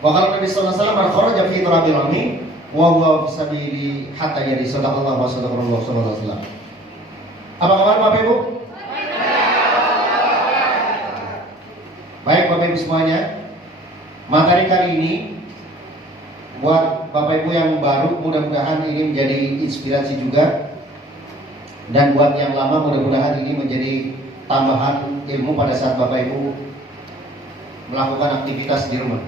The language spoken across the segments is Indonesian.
Wa qala Nabi sallallahu alaihi wasallam man kharaja fi turabil ilmi wa huwa fi sabili hatta yari sadaqallahu wa sadaqallahu sallallahu alaihi wasallam. Apa kabar Bapak Ibu? Baik Bapak Ibu semuanya, materi kali ini buat Bapak Ibu yang baru mudah-mudahan ini menjadi inspirasi juga, dan buat yang lama mudah-mudahan ini menjadi tambahan ilmu pada saat Bapak Ibu melakukan aktivitas di rumah.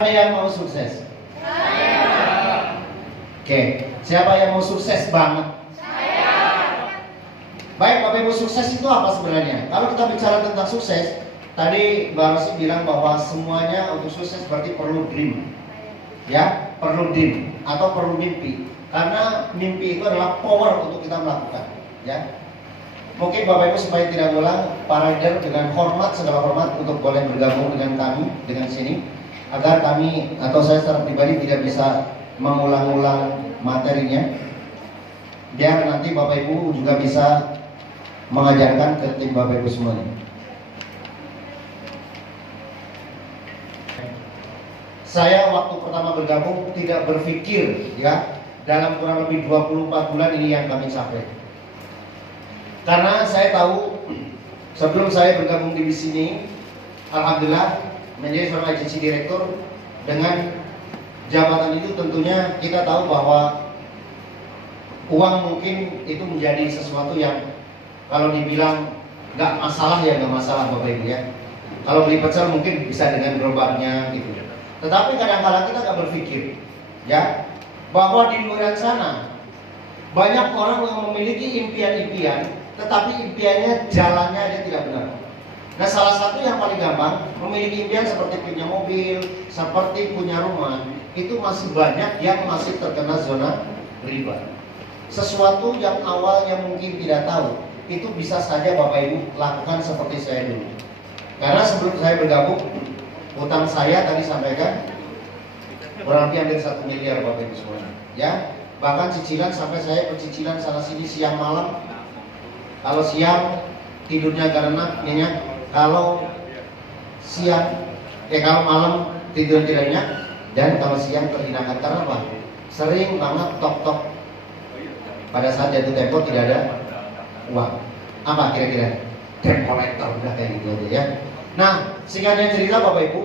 Siapa yang mau sukses? Saya. Oke, siapa yang mau sukses banget? Saya. Baik, Bapak Ibu, sukses itu apa sebenarnya? Kalau kita bicara tentang sukses, tadi Mbak Rosi bilang bahwa semuanya untuk sukses berarti perlu dream. Ya, perlu dream atau perlu mimpi. Karena mimpi itu adalah power untuk kita melakukan, ya. Mungkin Bapak Ibu supaya tidak ngulang, Pak Rider dengan hormat, segala hormat untuk boleh bergabung dengan kami dengan sini, agar kami atau saya secara pribadi tidak bisa mengulang-ulang materinya, biar nanti Bapak Ibu juga bisa mengajarkan ke tim Bapak Ibu semuanya. Saya waktu pertama bergabung tidak berpikir, ya, dalam kurang lebih 24 bulan ini yang kami capai. Karena saya tahu sebelum saya bergabung di sini, alhamdulillah menjadi seorang agensi direktur, dengan jabatan itu tentunya kita tahu bahwa uang mungkin itu menjadi sesuatu yang kalau dibilang nggak masalah ya nggak masalah Bapak Ibu ya. Kalau beli pecel mungkin bisa dengan gerobaknya gitu. Tetapi kadang-kadang kita nggak berpikir ya bahwa di luar sana banyak orang yang memiliki impian-impian, tetapi impiannya jalannya aja tidak benar. Nah, salah satu yang paling gampang, memiliki impian seperti punya mobil, seperti punya rumah, itu masih banyak yang masih terkena zona riba. Sesuatu yang awalnya mungkin tidak tahu, itu bisa saja Bapak Ibu lakukan seperti saya dulu. Karena sebelum saya bergabung, utang saya tadi sampaikan kurang lebih hampir 1 miliar Bapak Ibu semuanya. Ya, bahkan cicilan sampai saya bercicilan sana sini siang malam. Kalau siang tidurnya karena nyenyak, kalau siang, kalau malam tidur tidak nyenyak, dan kalau siang terhinakan. Karena apa? Sering banget tok-tok pada saat jatuh tempo tidak ada uang. Apa kira-kira? Debt collector, udah kayak gitu aja ya. Nah, singkatnya cerita Bapak Ibu,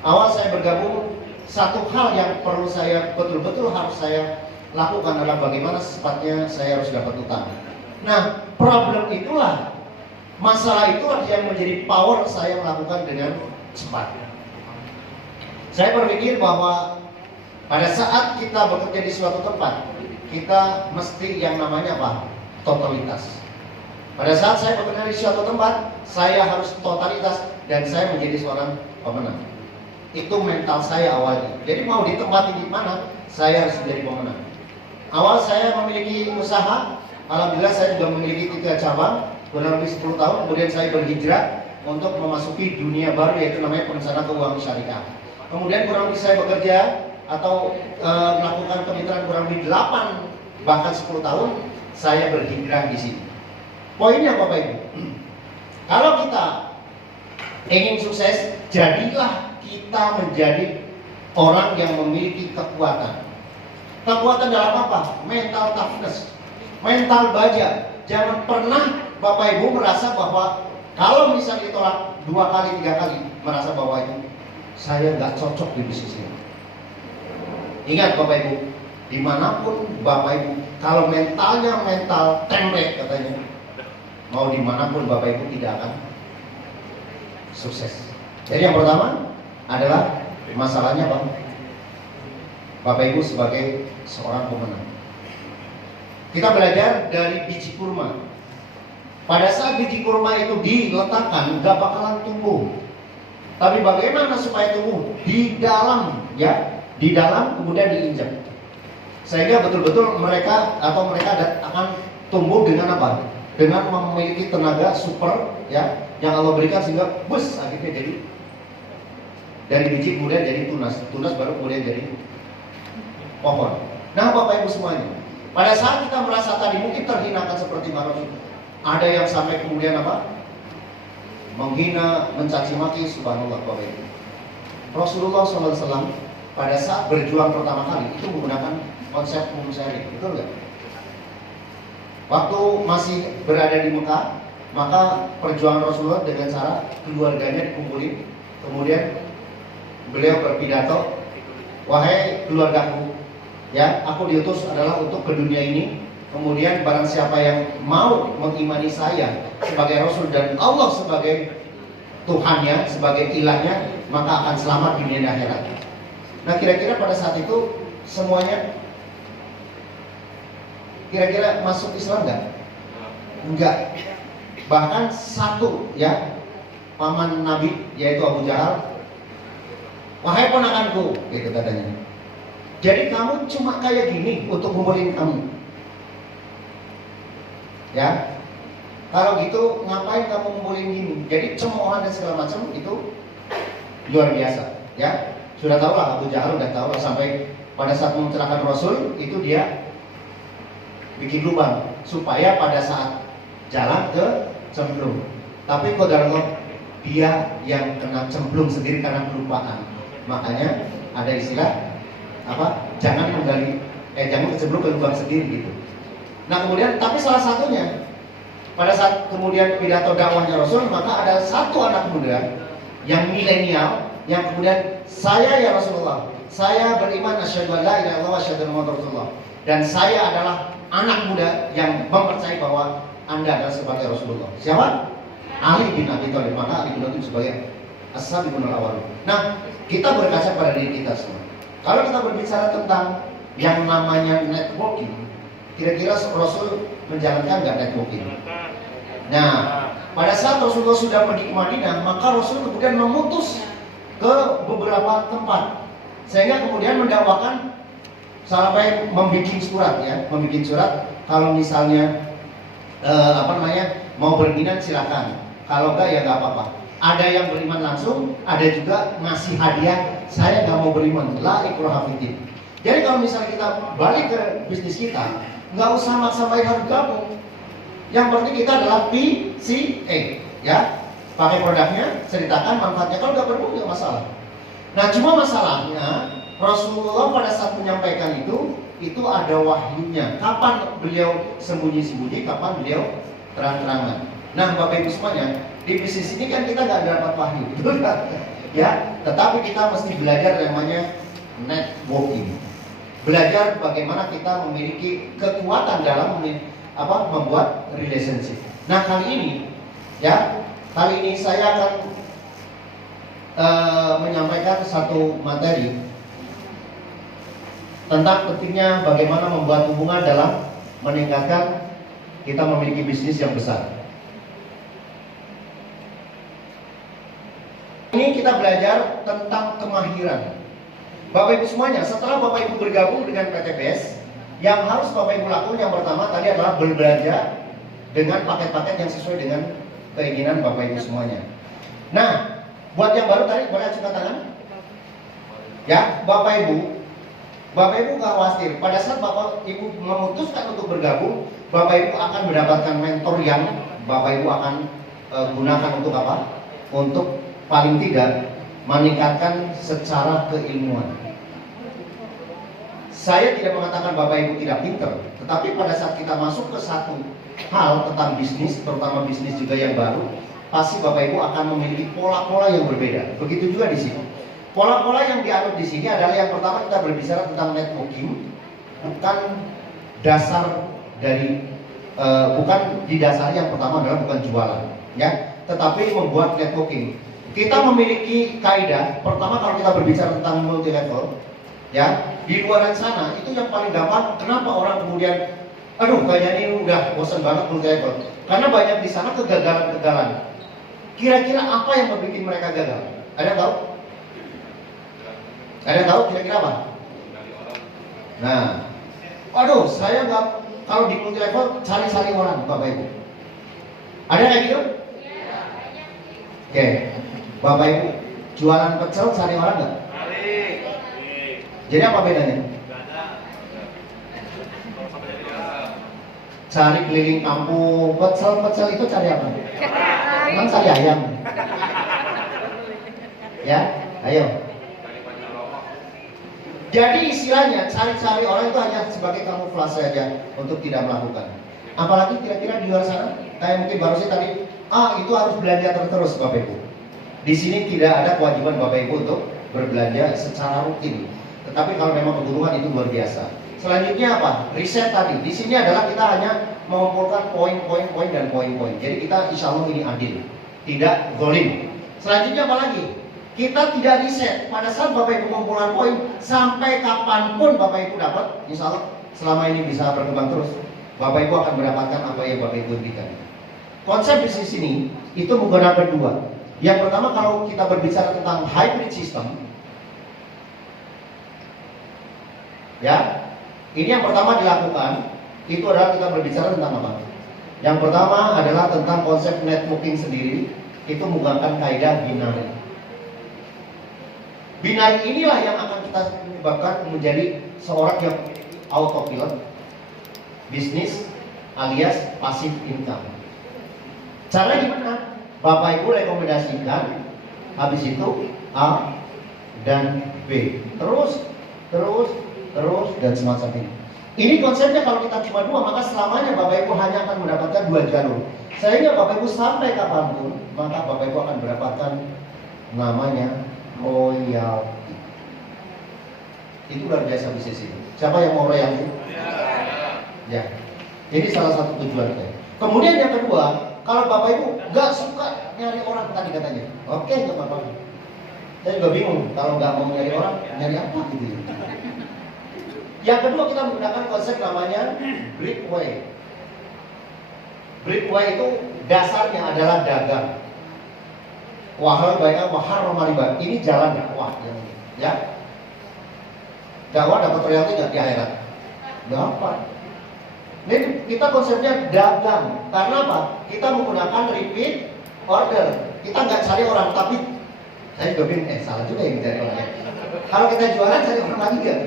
awal saya bergabung, satu hal yang perlu saya betul-betul harus saya lakukan adalah bagaimana secepatnya saya harus dapat utang. Nah, problem itulah, masalah itu yang menjadi power saya melakukan dengan cepat. Saya berpikir bahwa pada saat kita bekerja di suatu tempat, kita mesti yang namanya apa? Totalitas. Pada saat saya bekerja di suatu tempat, saya harus totalitas dan saya menjadi seorang pemenang. Itu mental saya awalnya. Jadi mau di tempat di mana, saya harus menjadi pemenang. Awal saya memiliki usaha, alhamdulillah saya juga memiliki 3 cabang, kurang lebih 10 tahun. Kemudian saya berhijrah untuk memasuki dunia baru, yaitu namanya perencanaan keuangan syariah. Kemudian kurang lebih saya bekerja atau melakukan kemitraan kurang lebih 8 bahkan 10 tahun saya berhijrah di sini. Poinnya Bapak Ibu, kalau kita ingin sukses, jadilah kita menjadi orang yang memiliki kekuatan. Kekuatan dalam apa? Mental toughness, mental baja. Jangan pernah Bapak Ibu merasa bahwa kalau misalnya ditolak 2 kali, 3 kali, merasa bahwa itu saya nggak cocok di bisnis ini. Ingat Bapak Ibu, dimanapun Bapak Ibu, kalau mentalnya mental template katanya, mau dimanapun Bapak Ibu tidak akan sukses. Jadi yang pertama adalah masalahnya Bang, Bapak Ibu sebagai seorang pemenang. Kita belajar dari biji kurma. Pada saat biji kurma itu diletakkan, nggak bakalan tumbuh. Tapi bagaimana supaya tumbuh? Di dalam, ya, di dalam kemudian diinjak. Sehingga betul-betul mereka akan tumbuh dengan apa? Dengan memiliki tenaga super, ya, yang Allah berikan sehingga bus akhirnya jadi dari biji kemudian jadi tunas baru kemudian jadi pohon. Nah Bapak Ibu semuanya, Pada saat kita merasa tadi mungkin terhinakan seperti Rasul, ada yang sampai kemudian apa? Menghina, mencaci maki, subhanallah Bapak Ibu. Rasulullah SAW pada saat berjuang pertama kali itu menggunakan konsep sharing, betul nggak? Waktu masih berada di Mekah, maka perjuangan Rasulullah dengan cara keluarganya dikumpulin, kemudian beliau berpidato, wahai keluargaku, ya, aku diutus adalah untuk ke dunia ini. Kemudian barang siapa yang mau mengimani saya sebagai Rasul dan Allah sebagai Tuhannya, sebagai ilahnya, maka akan selamat di dunia dan akhirat. Nah, kira-kira pada saat itu semuanya kira-kira masuk Islam enggak? Enggak. Bahkan satu, ya, paman Nabi yaitu Abu Jahal, wahai ponakanku, gitu katanya. Jadi kamu cuma kayak gini untuk ngumpulin kamu. Ya, kalau gitu ngapain kamu ngumpulin gini? Jadi cemoohan dan segala macam itu luar biasa. Ya, sudah tahu lah Abu Jahal udah tahu lah, sampai pada saat mencelakakan Rasul itu dia bikin lubang supaya pada saat jalan ke cemplung. Tapi qadarullah dia yang kena cemplung sendiri karena kelupaan. Makanya ada istilah apa? Jangan kecemplung ke lubang sendiri gitu. Nah kemudian, tapi salah satunya pada saat kemudian pidato dakwahnya Rasul, maka ada satu anak muda yang milenial yang kemudian, saya ya Rasulullah, saya beriman asyhadu an la ilaha illallah wa asyhadu anna Muhammadar Rasulullah, dan saya adalah anak muda yang mempercayai bahwa Anda adalah sebagai Rasulullah. Siapa? Ali bin Abi Thalib. Maka Ali bin Abi Thalib sebagai as-sabiqun al-awwalun. Nah, kita berkaca pada diri kita semua. Kalau kita berbicara tentang yang namanya networking, kira-kira Rasul menjalankan nggak networking? Nah, pada saat Rasulullah sudah pergi ke Madinah, maka Rasul kemudian memutus ke beberapa tempat, sehingga kemudian mendakwakan sampai membuat surat, ya, membuat surat. Kalau misalnya mau beriman silakan, kalau enggak ya nggak apa-apa. Ada yang beriman langsung, ada juga ngasih hadiah. Saya nggak mau beriman, la ikraha fiddin. Jadi kalau misalnya kita balik ke bisnis kita, nggak usah maksa-maksa harus gabung. Yang penting kita adalah PCA, ya, pakai produknya, ceritakan manfaatnya. Kalau nggak perlu nggak masalah. Nah, cuma masalahnya Rasulullah pada saat menyampaikan itu ada wahyunya. Kapan beliau sembunyi-sembunyi, kapan beliau terang-terangan. Nah, Bapak Ibu semuanya, di bisnis ini kan kita nggak dapat wahyu, betul kan? Ya, tetapi kita mesti belajar yang namanya networking. Belajar bagaimana kita memiliki kekuatan dalam membuat relationship. Nah, kali ini saya akan menyampaikan satu materi tentang pentingnya bagaimana membuat hubungan dalam meningkatkan kita memiliki bisnis yang besar. Ini kita belajar tentang kemahiran. Bapak Ibu semuanya, setelah Bapak Ibu bergabung dengan PTBS, yang harus Bapak Ibu lakukan yang pertama tadi adalah berbelanja dengan paket-paket yang sesuai dengan keinginan Bapak Ibu semuanya. Nah, buat yang baru tadi boleh angkat tangan? Ya, Bapak Ibu nggak khawatir. Pada saat Bapak Ibu memutuskan untuk bergabung, Bapak Ibu akan mendapatkan mentor yang Bapak Ibu akan gunakan untuk apa? Untuk paling tidak meningkatkan secara keilmuan. Saya tidak mengatakan Bapak Ibu tidak pinter, tetapi pada saat kita masuk ke satu hal tentang bisnis, terutama bisnis juga yang baru, pasti Bapak Ibu akan memiliki pola-pola yang berbeda. Begitu juga di sini. Pola-pola yang dianut di sini adalah yang pertama kita berbicara tentang networking, bukan dasar dari bukan didasari yang pertama adalah bukan jualan, ya, tetapi membuat networking. Kita memiliki kaidah pertama kalau kita berbicara tentang multi level, ya, di luar sana itu yang paling gampang. Kenapa orang kemudian, aduh kayaknya ini udah bosan banget multi level? Karena banyak di sana kegagalan-kegagalan. Kira-kira apa yang membuat mereka gagal? Ada yang tahu? Ada yang tahu kira-kira apa? Nah, aduh saya nggak, kalau di multi level cari-cari orang, Bapak Ibu. Ada yang kayak gitu? Oke. Bapak Ibu, jualan pecel cari orang nggak? Jadi apa bedanya? cari keliling kampung, pecel itu cari apa? Emang cari ayam? Ya, ayo. Jadi istilahnya cari-cari orang itu hanya sebagai kamuflase saja untuk tidak melakukan. Apalagi kira-kira di luar sana, kayak mungkin baru sih tadi, itu harus belanja terus Bapak Ibu. Di sini tidak ada kewajiban Bapak Ibu untuk berbelanja secara rutin. Tetapi kalau memang kebutuhan itu luar biasa. Selanjutnya apa? Riset tadi. Di sini adalah kita hanya mengumpulkan poin-poin dan poin-poin. Jadi kita insya Allah ini adil, tidak zalim. Selanjutnya apa lagi? Kita tidak riset. Pada saat Bapak Ibu mengumpulkan poin, sampai kapanpun Bapak Ibu dapat, insya Allah selama ini bisa berkembang terus, Bapak Ibu akan mendapatkan apa yang Bapak Ibu berikan. Konsep bisnis ini itu menggunakan dua. Yang pertama, kalau kita berbicara tentang hybrid system, ya, ini yang pertama dilakukan, itu adalah kita berbicara tentang apa? Yang pertama adalah tentang konsep networking sendiri, itu menggunakan kaidah binary. Binary inilah yang akan kita menyebabkan menjadi seorang yang autopilot, bisnis alias passive income. Cara gimana? Bapak Ibu rekomendasikan, habis itu A dan B, terus dan semacam ini. Ini konsepnya kalau kita cuma dua, maka selamanya Bapak Ibu hanya akan mendapatkan dua jalur. Sehingga Bapak Ibu sampai kapanpun, maka Bapak Ibu akan mendapatkan namanya royalti. Itu luar biasa bisnis ini. Siapa yang mau royalti? Ya. Ini salah satu tujuan kita. Kemudian yang kedua, kalau Bapak Ibu nggak suka nyari orang tadi katanya, oke nggak apa-apa. Saya juga bingung kalau nggak mau nyari orang, nyari apa gitu. Yang kedua kita menggunakan konsep namanya Breadway. Breadway itu dasarnya adalah dagang. Wahal baiknya wahar romariba. Ini jalan dakwah yang ini, ya. Dakwah dapat royalti nggak di akhirat? Dapat. Ini kita konsepnya dagang. Karena apa? Kita menggunakan repeat order. Kita nggak cari orang, tapi saya juga bingung, salah juga yang cari orang. Kalau kita jualan cari orang lagi nggak?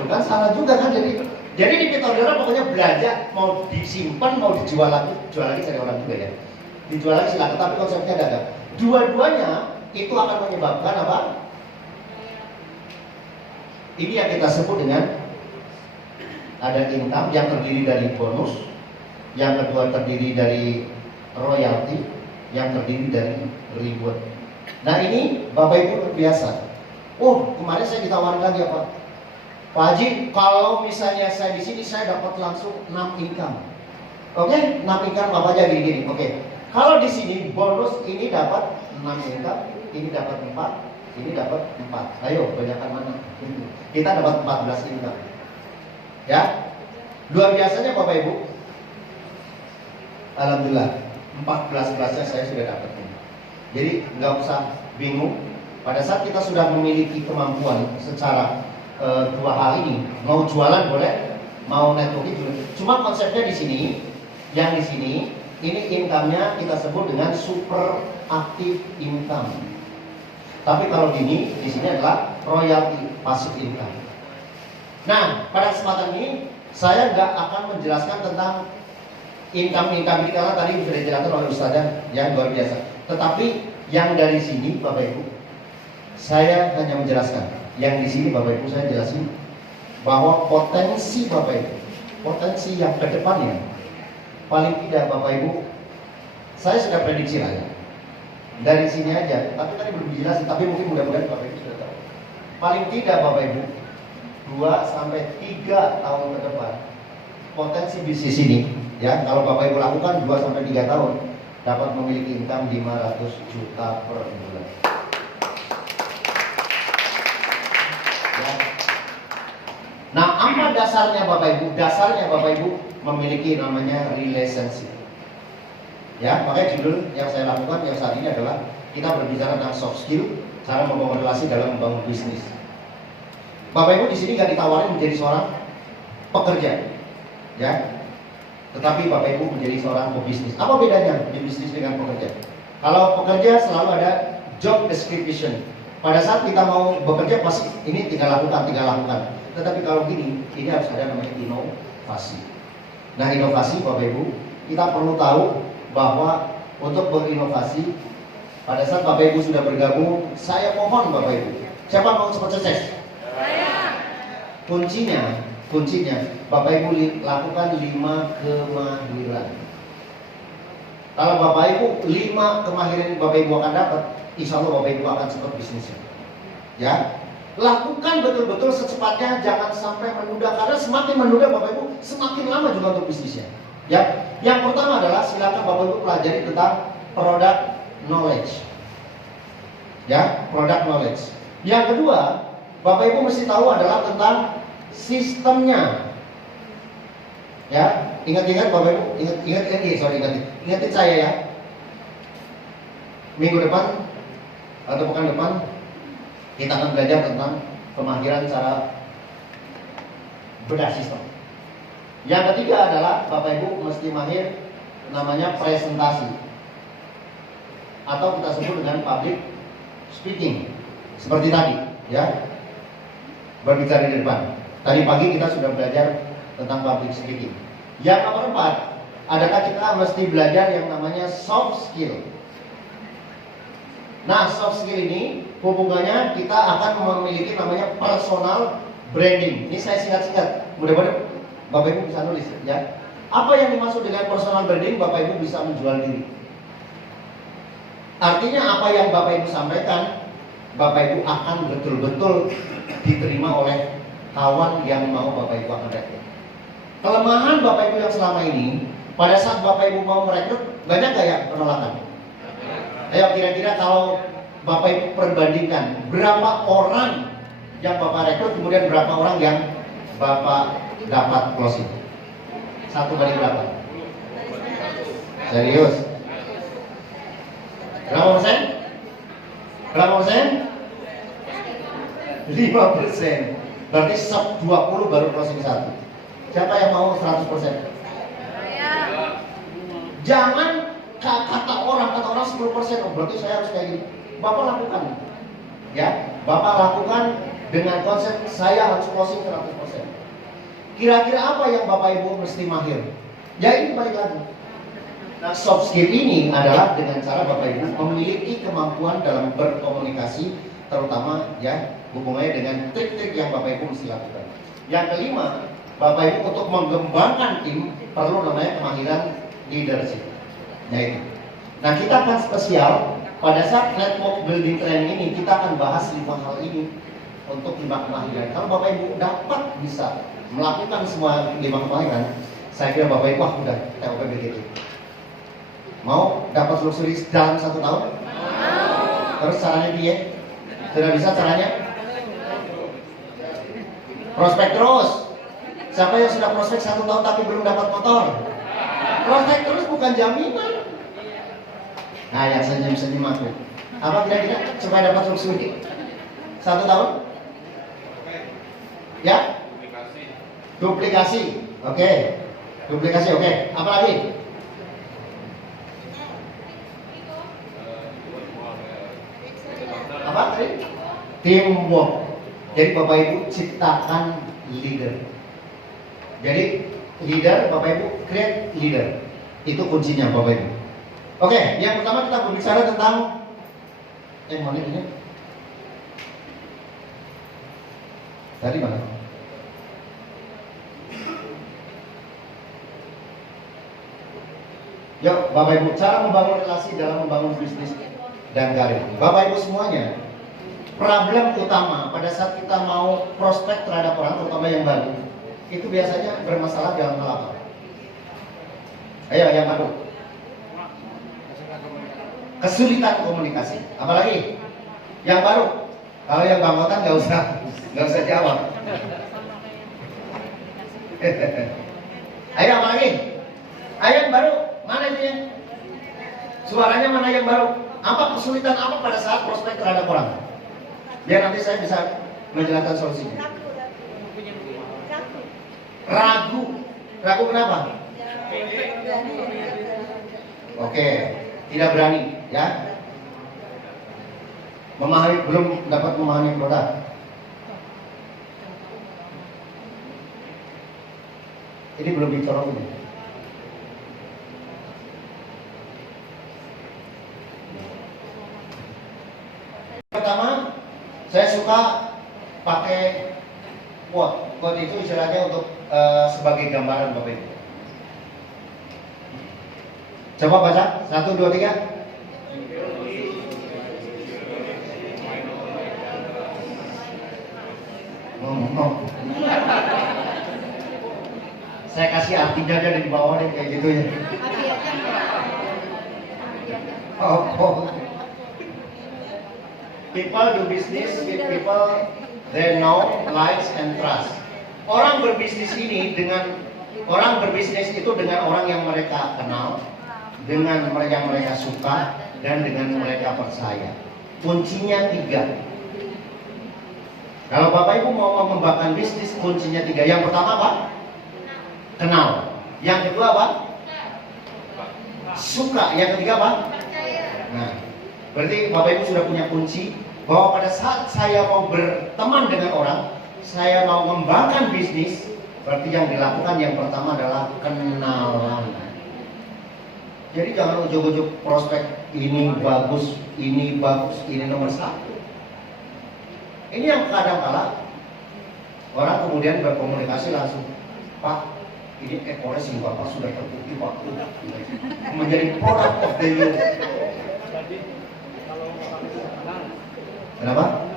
Bukan salah juga kan, jadi repeat order pokoknya belanja, mau disimpan mau dijual lagi cari orang juga ya. Dijual lagi silakan, tapi konsepnya dagang. Dua-duanya itu akan menyebabkan apa? Ini yang kita sebut dengan ada income yang terdiri dari bonus, yang kedua terdiri dari royalti, yang terdiri dari reward. Nah ini Bapak Ibu luar biasa. Oh kemarin saya ditawarkan ya Pak Haji, kalau misalnya saya di sini saya dapat langsung 6 income. Oke, 6 income apa aja gini-gini. Oke. Kalau di sini bonus ini dapat 6 income, ini dapat 4, ini dapat 4. Ayo, banyakkan mana? Kita dapat 14 income. Ya. Luar biasanya Bapak Ibu. Alhamdulillah, 14-14-nya saya sudah dapat. Jadi nggak usah bingung. Pada saat kita sudah memiliki kemampuan secara dua hal ini, mau jualan boleh, mau networking juga. Cuma konsepnya di sini, yang di sini, ini income-nya kita sebut dengan super active income. Tapi kalau gini, di sini adalah royalty passive income. Nah, pada kesempatan ini saya nggak akan menjelaskan tentang income ini karena tadi sudah dijelaskan oleh Ustazah yang luar biasa. Tetapi yang dari sini, Bapak Ibu, saya hanya menjelaskan. Yang di sini Bapak Ibu saya jelasin bahwa potensi Bapak Ibu, potensi yang ke depannya, paling tidak Bapak Ibu, saya sudah prediksi lah ya. Dari sini aja, tapi tadi belum dijelasin, tapi mungkin mudah-mudahan Bapak Ibu sudah tahu. Paling tidak Bapak Ibu, 2-3 tahun ke depan, potensi bisnis ini, ya kalau Bapak Ibu lakukan 2-3 tahun, dapat memiliki income 500 juta per bulan. Nah, apa dasarnya Bapak Ibu? Dasarnya Bapak Ibu memiliki namanya relationship. Ya, makanya judul yang saya lakukan yang saat ini adalah kita berbicara tentang soft skill, cara membangun relasi dalam membangun bisnis. Bapak Ibu di sini nggak ditawarin menjadi seorang pekerja, ya. Tetapi Bapak Ibu menjadi seorang pebisnis. Apa bedanya di bisnis dengan pekerja? Kalau pekerja selalu ada job description. Pada saat kita mau bekerja pasti ini tinggal lakukan. Tetapi kalau gini, ini harus ada namanya inovasi. Nah, inovasi Bapak Ibu, kita perlu tahu bahwa untuk berinovasi, pada saat Bapak Ibu sudah bergabung, saya mohon Bapak Ibu, siapa mau cepat sukses? Kuncinya Bapak Ibu lakukan 5 kemahiran. Kalau Bapak Ibu 5 kemahiran Bapak Ibu akan dapat, insya Allah Bapak Ibu akan cepat bisnisnya. Ya, lakukan betul-betul secepatnya, jangan sampai menunda, karena semakin menunda Bapak Ibu semakin lama juga untuk bisnisnya. Ya, yang pertama adalah silakan Bapak Ibu pelajari tentang product knowledge. Ya, product knowledge. Yang kedua, Bapak Ibu mesti tahu adalah tentang sistemnya. Ya, ingat-ingat Bapak Ibu, ingatin saya ya. Minggu depan atau pekan depan kita akan belajar tentang pemahiran cara bedah sistem. Yang ketiga adalah Bapak Ibu mesti mahir namanya presentasi, atau kita sebut dengan public speaking. Seperti tadi, ya, berbicara di depan. Tadi pagi kita sudah belajar tentang public speaking. Yang nomor 4 adalah kita mesti belajar yang namanya soft skill. Nah, soft skill ini hubungannya kita akan memiliki namanya personal branding. Ini saya singkat-singkat, mudah-mudahan Bapak Ibu bisa nulis ya. Apa yang dimaksud dengan personal branding? Bapak Ibu bisa menjual diri. Artinya apa yang Bapak Ibu sampaikan, Bapak Ibu akan betul-betul diterima oleh kawan yang mau Bapak Ibu akan rekrut. Kelemahan Bapak Ibu yang selama ini, pada saat Bapak Ibu mau merekrut, banyak gak yang penolakan? Ayo kira-kira kalau Bapak Ibu perbandingkan, berapa orang yang Bapak rekrut, kemudian berapa orang yang Bapak dapat closing? 1 banding berapa? Serius? Berapa persen? Berapa persen? 5%. Berarti 20 baru closing 1. Siapa yang mau 100%? Jangan kata orang 10%. Oh, berarti saya harus kayak gini. Bapak lakukan. Ya, Bapak lakukan dengan konsep saya harus closing 100%. Kira-kira apa yang Bapak Ibu mesti mahir? Ya, ini balik lagi. Nah, soft skill ini adalah dengan cara Bapak Ibu memiliki kemampuan dalam berkomunikasi, terutama ya hubungannya dengan trik-trik yang Bapak Ibu mesti lakukan. Yang kelima, Bapak Ibu untuk mengembangkan tim perlu namanya kemahiran leadership. Yaitu. Nah, kita akan spesial pada saat network building training ini, kita akan bahas 5 hal ini untuk 5 kemahiran. Kalau Bapak Ibu dapat bisa melakukan semua 5 kemahiran, saya kira Bapak Ibu udah TOP begitu. Mau dapat luxury dalam 1 tahun? Terus caranya dia? Sudah bisa caranya? Prospek terus. Siapa yang sudah prospek 1 tahun tapi belum dapat motor? Prospek terus bukan jaminan. Nah, yang senyum-senyum aku. Apa kira-kira supaya dapat luxury 1 tahun? Ya? Duplikasi. Oke. Duplikasi, oke. Apa lagi? Apa tadi? Teamwork. Jadi Bapak Ibu ciptakan leader. Jadi leader, Bapak Ibu create leader. Itu kuncinya Bapak Ibu. Oke, yang pertama kita berbicara tentang mana ini? Tadi mana? Yuk, Bapak Ibu, cara membangun relasi dalam membangun bisnis dan karir. Bapak Ibu semuanya, problem utama pada saat kita mau prospek terhadap orang, terutama yang baru, itu biasanya bermasalah dalam hal apa? Ayo, yang baru. Kesulitan komunikasi. Apalagi yang baru. Kalau yang bangkotan nggak usah jawab. Ayo, apalagi? Ayo yang baru. Mana itu ya? Suaranya mana yang baru? Apa kesulitan apa pada saat prospek terhadap orang? Biar nanti saya bisa menjelaskan solusinya. Ragu. Ragu kenapa? Oke, tidak berani, ya. Belum dapat memahami produk. Ini belum dicorong ini. suka pakai quote. Quote itu istilahnya untuk sebagai gambaran Bapak Ibu. Coba baca, 1, 2, 3. Saya kasih artinya aja di bawah deh kayak gitu ya. People do business with people they know, likes, and trust. Orang berbisnis itu dengan orang yang mereka kenal, dengan yang mereka suka, dan dengan mereka percaya. Kuncinya 3. Kalau Bapak Ibu mau mengembangkan bisnis, kuncinya 3. Yang pertama apa? Kenal. Yang kedua apa? Suka. Yang ketiga apa? Nah, berarti Bapak Ibu sudah punya kunci bahwa pada saat saya mau berteman dengan orang, saya mau mengembangkan bisnis, berarti yang dilakukan yang pertama adalah kenalan. Jadi jangan ujuk-ujuk prospek ini bagus, ini nomor 1. Ini yang kadang-kala orang kemudian berkomunikasi langsung, Pak, ini ekoresi Bapak sudah terbukti waktu menjadi product of the year. Kenapa?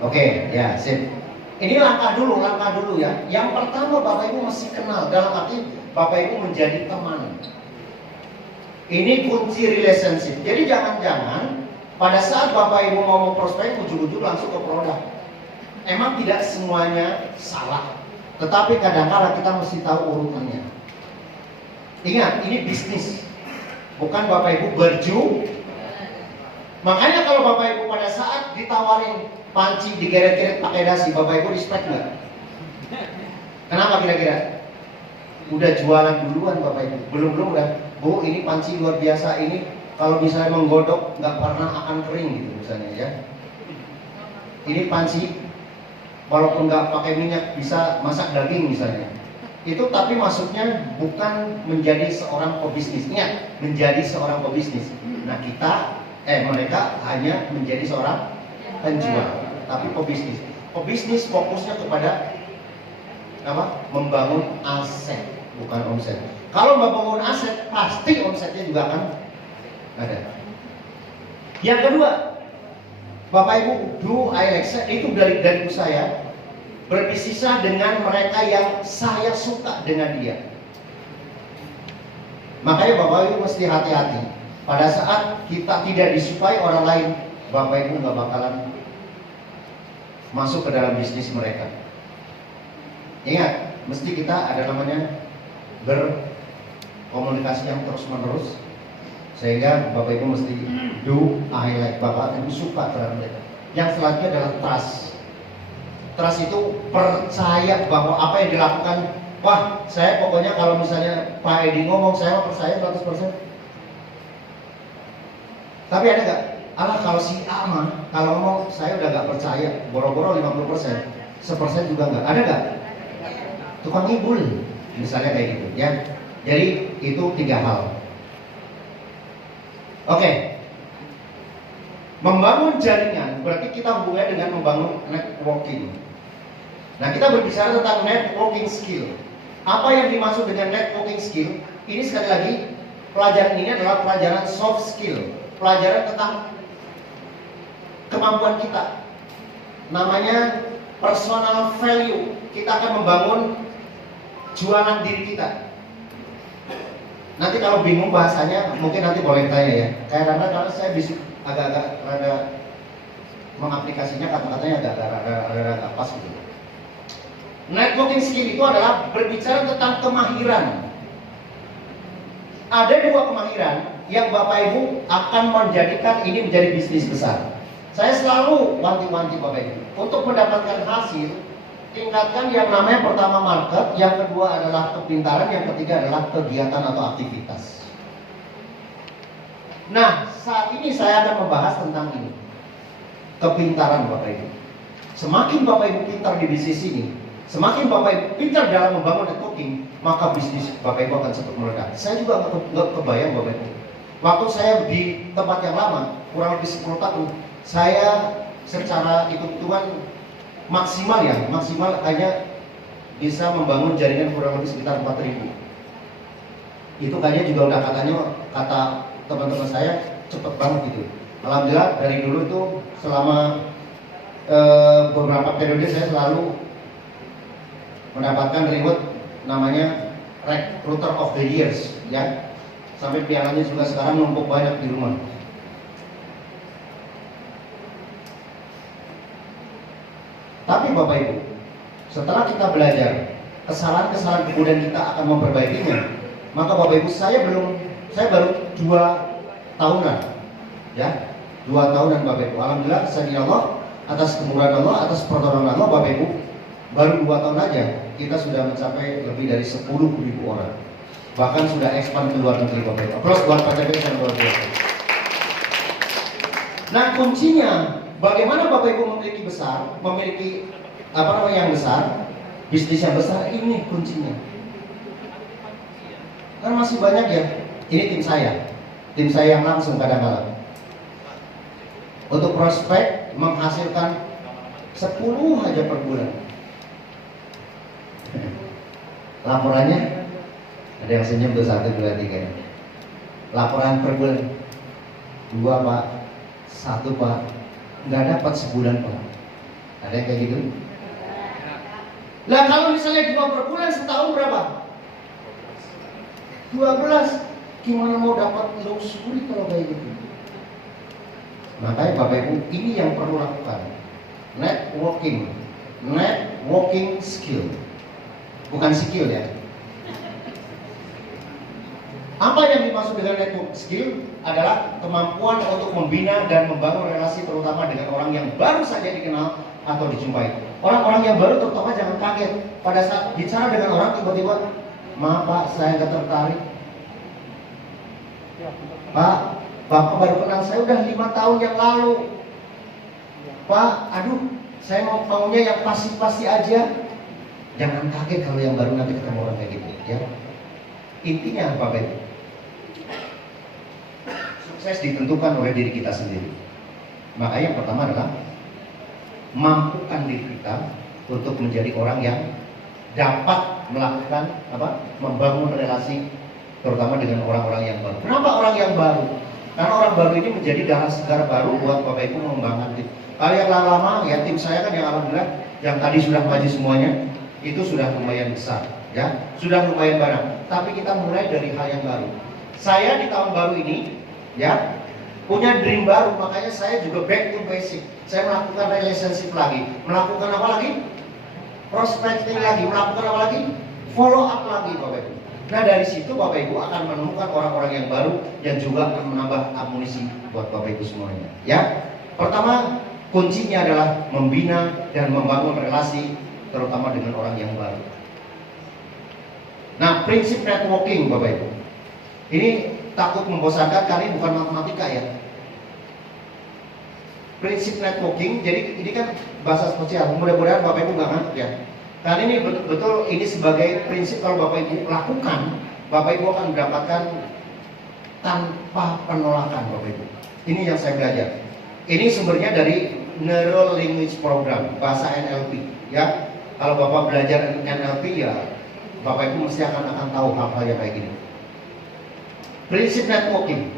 Oke, ya, sip. Ini langkah dulu ya. Yang pertama Bapak Ibu mesti kenal, dalam arti Bapak Ibu menjadi teman. Ini kunci relationship. Jadi jangan-jangan pada saat Bapak Ibu mau memprospek ujung-ujung langsung ke produk. Emang tidak semuanya salah, tetapi kadang-kala kita mesti tahu urutannya. Ingat, ini bisnis, bukan Bapak Ibu berju. Makanya kalau Bapak Ibu pada saat ditawarin panci digeret-geret pakai dasi, Bapak Ibu respect nggak? Kenapa kira-kira? Udah jualan duluan Bapak Ibu, belum udah, Bu ini panci luar biasa, ini kalau misalnya menggodok nggak pernah akan kering gitu misalnya ya. Ini panci walaupun nggak pakai minyak bisa masak daging misalnya. Itu tapi maksudnya bukan menjadi seorang pebisnis. Ingat, menjadi seorang pebisnis. Nah mereka hanya menjadi seorang penjual, tapi pebisnis. Pebisnis fokusnya kepada apa? Membangun aset, bukan omset. Kalau membangun aset, pasti omsetnya juga akan ada. Yang kedua, Bapak Ibu, do I like itu dari saya. Berbisnislah dengan mereka yang saya suka dengan dia. Makanya Bapak Ibu mesti hati-hati. Pada saat kita tidak disukai orang lain, Bapak Ibu nggak bakalan masuk ke dalam bisnis mereka. Ingat, mesti kita ada namanya berkomunikasi yang terus-menerus, sehingga Bapak Ibu mesti do I like, Bapak Ibu suka terhadap mereka. Yang selanjutnya adalah trust. Trust itu percaya bahwa apa yang dilakukan, wah saya pokoknya kalau misalnya Pak Edi ngomong saya percaya 100%. Tapi ada nggak? Alah kalau si A mah kalau ngomong saya udah nggak percaya, boro-boro 50%, 1% juga nggak. Ada nggak? Tukang ngibul, misalnya kayak gitu ya. Jadi itu 3 hal. Oke. Membangun jaringan berarti kita hubungannya dengan membangun networking. Nah, kita berbicara tentang networking skill. Apa yang dimaksud dengan networking skill? Ini sekali lagi, pelajaran ini adalah pelajaran soft skill, pelajaran tentang kemampuan kita. Namanya personal value. Kita akan membangun jualan diri kita. Nanti kalau bingung bahasanya, mungkin nanti boleh tanya ya. Karena saya bisa agak-agak rada mengaplikasinya, kata-katanya agak pas gitu. Networking skill itu adalah berbicara tentang kemahiran. Ada 2 kemahiran yang Bapak Ibu akan menjadikan ini menjadi bisnis besar. Saya selalu wanti-wanti Bapak Ibu untuk mendapatkan hasil, tingkatkan yang namanya pertama market, yang kedua adalah kepintaran, yang ketiga adalah kegiatan atau aktivitas. Nah, saat ini saya akan membahas tentang ini. Kepintaran Bapak Ibu. Semakin Bapak Ibu pintar di bisnis ini, semakin Bapak Ibu pintar dalam membangun networking, maka bisnis Bapak Ibu akan cepat meledak. Saya juga nggak kebayang Bapak Ibu. Waktu saya di tempat yang lama, kurang lebih 10 tahun, saya secara hitung-hitungan maksimal hanya bisa membangun jaringan kurang lebih sekitar 4.000. Itu kayaknya juga udah kata teman-teman saya cepet banget gitu. Alhamdulillah dari dulu itu selama beberapa periode saya selalu mendapatkan reward namanya Recruiter of the Years, ya. Sampai pialanya juga sekarang numpuk banyak di rumah. Tapi Bapak Ibu, setelah kita belajar kesalahan-kesalahan kemudian kita akan memperbaikinya, maka Bapak Ibu saya baru 2 tahunan, ya, 2 tahunan Bapak Ibu. Alhamdulillah saya Allah atas kemurahan Allah, atas pertolongan Allah Bapak Ibu, baru 2 tahun aja kita sudah mencapai lebih dari 10.000 orang. Bahkan sudah expand ke luar negeri Bapak Ibu. Terus buat PTP yang luar biasa. Nah kuncinya bagaimana Bapak Ibu memiliki yang besar, bisnis yang besar, ini kuncinya. Kan masih banyak ya. Ini tim saya yang langsung kadang-kadang untuk prospek menghasilkan 10 aja per bulan. Laporannya ada yang senyum tuh 1, 2, 3. Laporan per bulan 2 Pak, 1 Pak, nggak dapat sebulan Pak. Ada yang kayak gitu? Lah kalau misalnya 2 per bulan setahun berapa? 12. Gimana mau dapat luxury kalau kayak gitu? Makanya Bapak Ibu ini yang perlu lakukan. Networking skill. Bukan skill ya. Apa yang dimaksud dengan network skill adalah kemampuan untuk membina dan membangun relasi terutama dengan orang yang baru saja dikenal atau dijumpai. Orang-orang yang baru terutama jangan kaget pada saat bicara dengan orang tiba-tiba, maaf Pak, saya nggak tertarik. Pak, Bapak baru kenal saya udah 5 tahun yang lalu. Pak, aduh, saya maunya yang pasti-pasti aja. Jangan kaget kalau yang baru nanti ketemu orang kayak gitu, ya. Intinya Bapak Ibu, sukses ditentukan oleh diri kita sendiri. Makanya yang pertama adalah mampukan diri kita untuk menjadi orang yang dapat melakukan membangun relasi terutama dengan orang-orang yang baru. Kenapa orang yang baru? Karena orang baru ini menjadi darah segar baru buat Bapak Ibu mengembangkan tim. Kalau yang lama-lama ya tim saya kan yang alhamdulillah yang tadi sudah maju semuanya itu sudah lumayan besar, ya, sudah lumayan banyak. Tapi kita mulai dari hal yang baru. Saya di tahun baru ini, ya, punya dream baru, makanya saya juga back to basic. Saya melakukan relationship lagi, melakukan apa lagi? Prospecting lagi, melakukan apa lagi? Follow up lagi, Bapak Ibu. Nah dari situ Bapak Ibu akan menemukan orang-orang yang baru yang juga akan menambah amunisi buat Bapak Ibu semuanya. Ya, pertama kuncinya adalah membina dan membangun relasi terutama dengan orang yang baru. Nah prinsip networking Bapak Ibu, ini takut membosankan kali bukan matematika ya. Prinsip networking, jadi ini kan bahasa sosial. Mudah-mudahan Bapak Ibu nggak ngantuk ya. Kali ini betul-betul ini sebagai prinsip kalau Bapak Ibu lakukan, Bapak Ibu akan mendapatkan tanpa penolakan Bapak Ibu. Ini yang saya belajar. Ini sumbernya dari Neuro Language Program, bahasa NLP. Ya, kalau Bapak belajar NLP ya, Bapak Ibu mesti akan tahu hal-hal yang kayak gini. Prinsip networking.